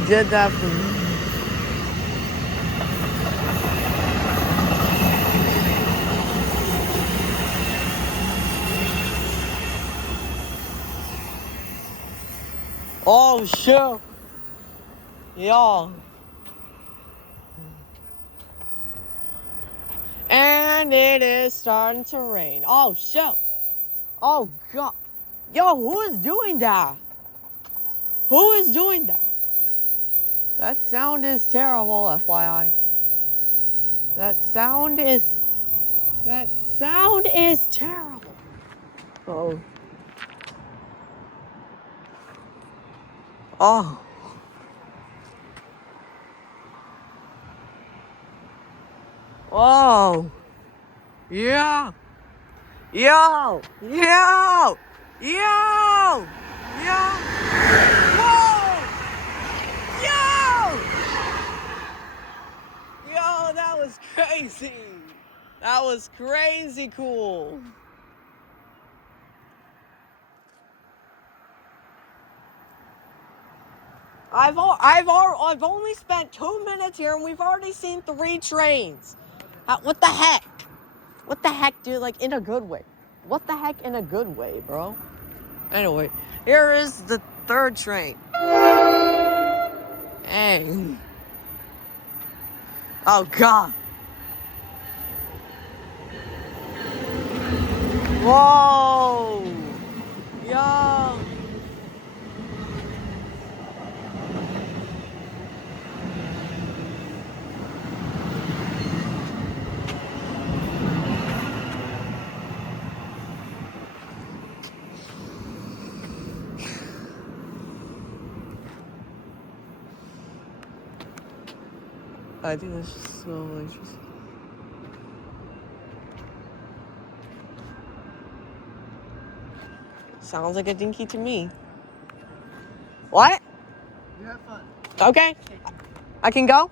He did that for me. Oh, shit. Y'all. And it is starting to rain. Oh, shit. Oh, God. Yo, who is doing that? Who is doing that? That sound is terrible, FYI. That sound is terrible. Oh. Oh. Oh. Yeah. Yo. Yo. Yo. Yo. Whoa. Yo. Yo, that was crazy. That was crazy cool. I've only spent 2 minutes here and we've already seen 3 trains. What the heck? What the heck, dude? Like, in a good way. What the heck in a good way, bro? Anyway, here is the 3rd train. Hey. Oh, God. Whoa. Yo. I think that's just so interesting. Sounds like a dinky to me. What? You have fun. Okay. I can go?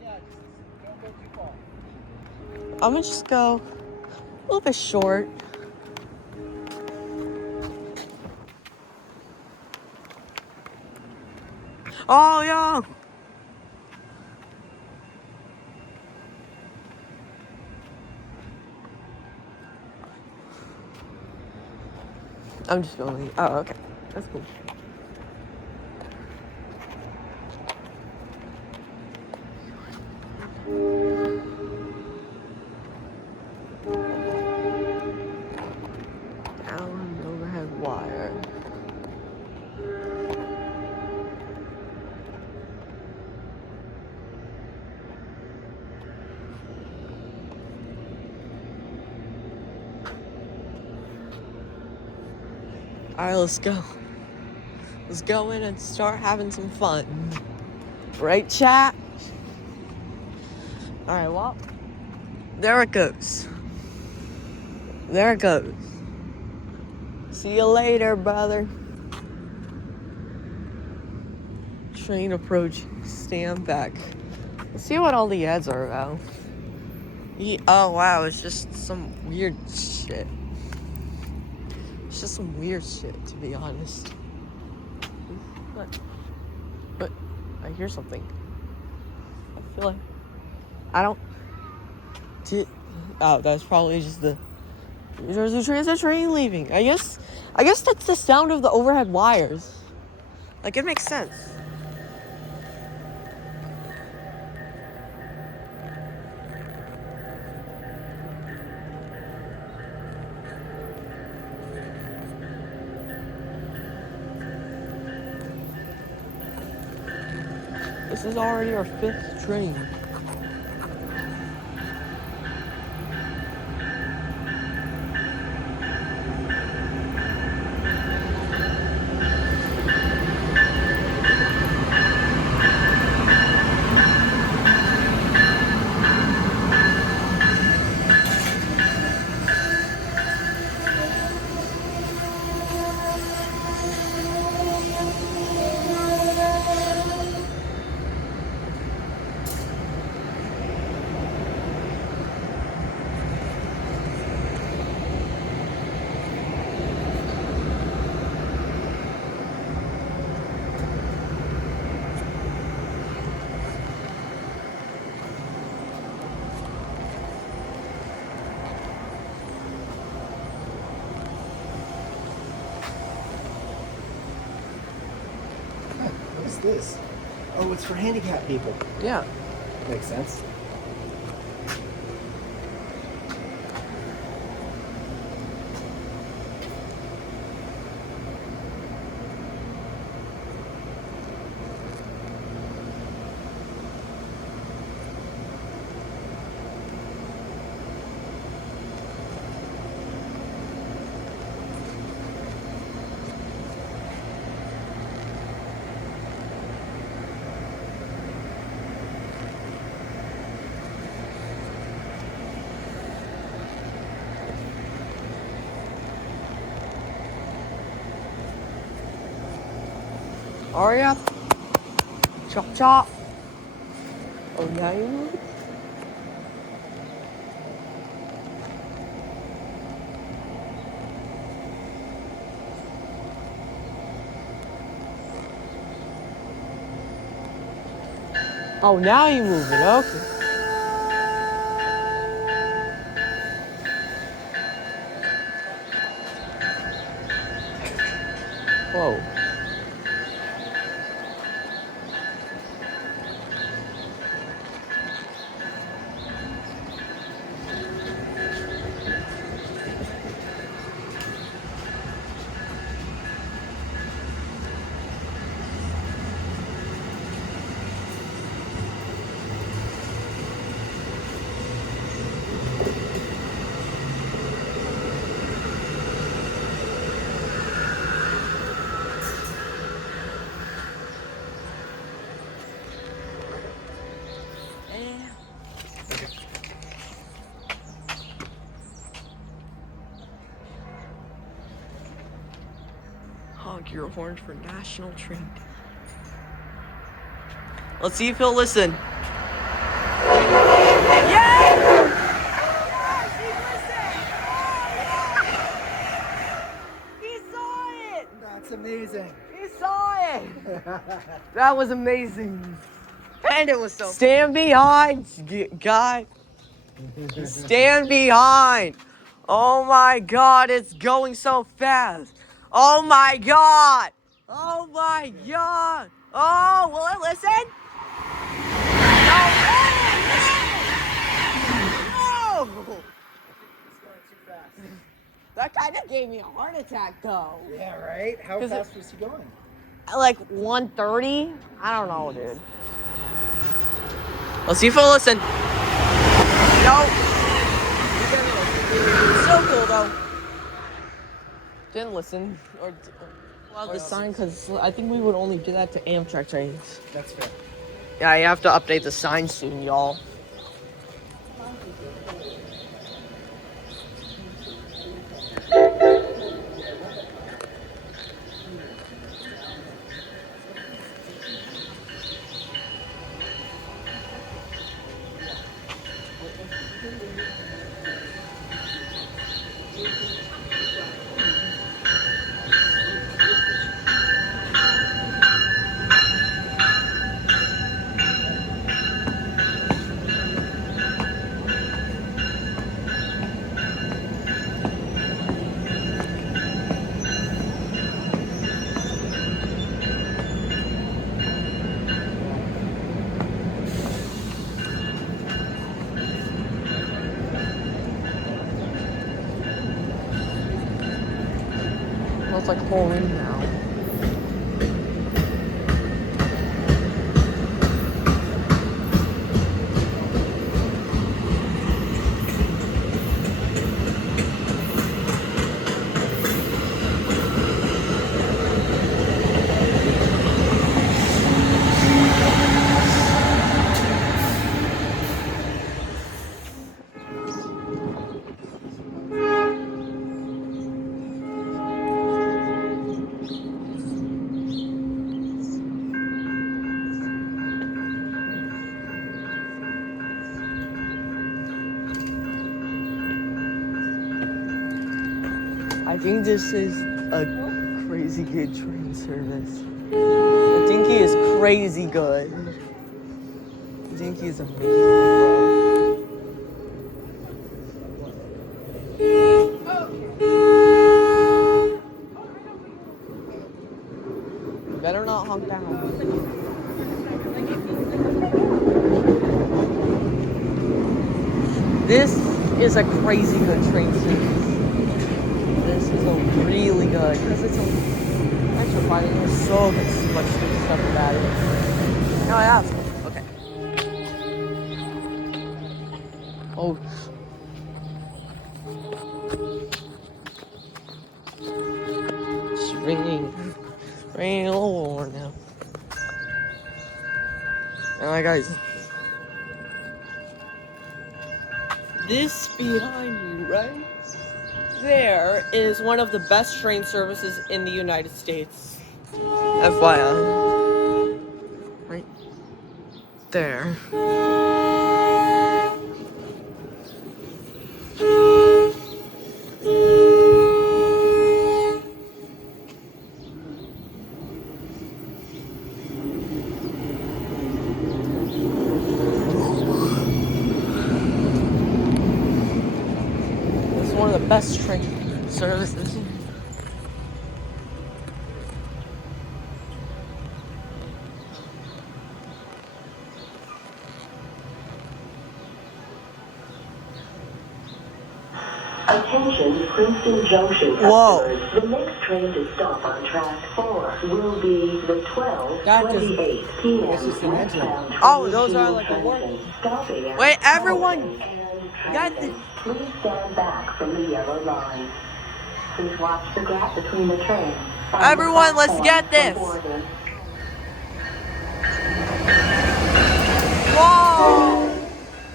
Yeah, just don't go too far. I'm gonna just go a little bit short. Oh, yeah. I'm just going. Oh, okay. That's cool. Down the overhead wire. Alright, let's go. Let's go in and start having some fun. Right, chat? Alright, well, there it goes. There it goes. See you later, brother. Train approach. Stand back. Let's see what all the ads are about. Oh, wow, it's just some weird shit. It's just some weird shit, to be honest. But I hear something. I feel like I don't. Oh, that's probably just the New Jersey Transit train leaving. I guess that's the sound of the overhead wires. Like, it makes sense. This is already our 5th train. this? Oh, it's for handicapped people. Yeah. Makes sense. Hurry up. Chop chop. Oh, now you move it? Oh, now you move it. Okay. Whoa. Honk your horn for national train. Let's see if he'll listen. Yes! Yes, he listened! He saw it! That's amazing. He saw it! That was amazing. And it was so... Stand behind, guy. Stand behind. Oh my God, it's going so fast. Oh my God. Oh my God. Oh, will it listen? No. No. It's going too fast. That kind of gave me a heart attack though. Yeah, right? How fast was he going? Like 130? I don't know, dude. Let's see if it'll listen. No. So cool though. Didn't listen or the sign because I think we would only do that to Amtrak trains. That's fair. Yeah, you have to update the sign soon, y'all. Smells like chlorine now. I think this is a crazy good train service. I think he is crazy good. I think he is amazing, bro. Better not honk down. This is a crazy good train service. This is a really good because it's electrified. There's so much good stuff about it. No, I asked. Okay. Oh. It's raining a little more now. Alright, guys. This behind you, right there, is one of the best train services in the United States. FYI. Right there. It's one of the best train services. Attention, Princeton Junction customers. The next train to stop on track 4 will be the 12:28 p.m. westbound. Oh, those are like the work. Wait, everyone, get this. Please stand back from the yellow line. Please watch the gap between the trains. Everyone, let's get this. Whoa!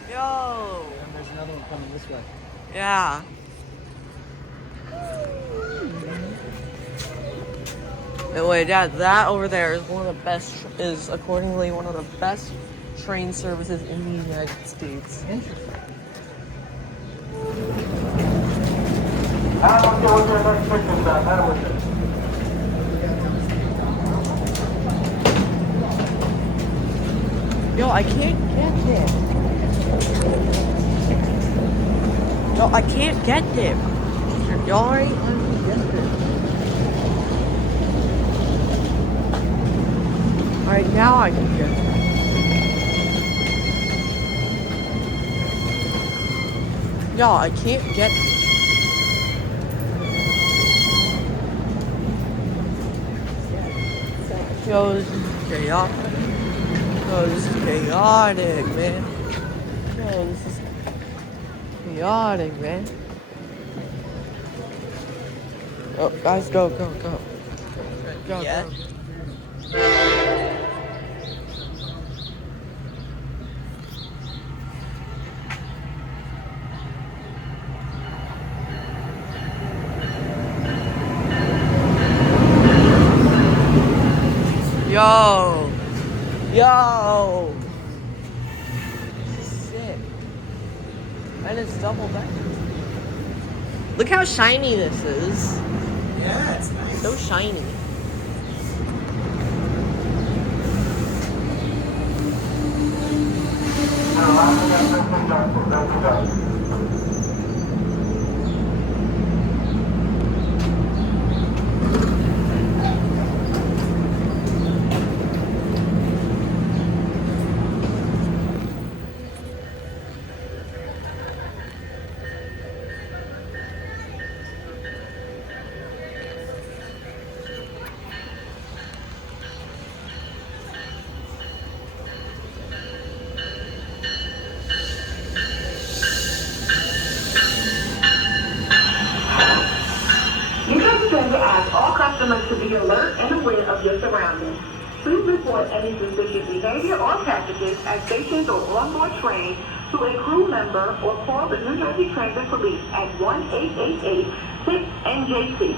Yo! And there's another one coming this way. Yeah. Anyway, that over there is one of the best, is accordingly one of the best train services in the United States. Interesting. Yo, I can't get it. Yo, I can't get it. Y'all already ungested. Alright, now I can get it. Yo, I can't get it. Yo, this is chaotic. Yo, this is chaotic, man. Yo, this is chaotic, man. Oh, guys, go. Go. Yeah. Yo! Sick. And it's double deckers. Look how shiny this is. Yeah, it's nice. So shiny. Ask all customers to be alert and aware of your surroundings. Please report any suspicious behavior or practices at stations or onboard trains to a crew member or call the New Jersey Transit Police at 1-888-6-NJC.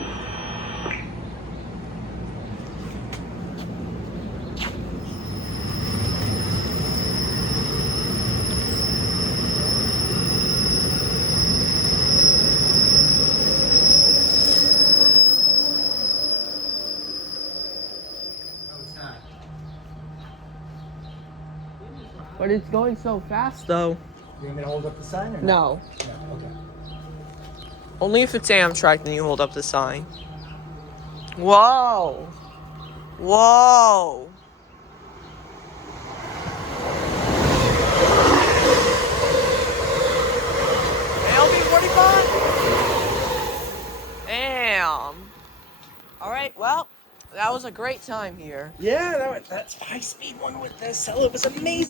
But it's going so fast, though. You want me to hold up the sign or No. No, okay. Only if it's Amtrak, then you hold up the sign. Whoa! Whoa. LB 45? Damn. All right, well, that was a great time here. Yeah, that 5-speed one with the cello was amazing.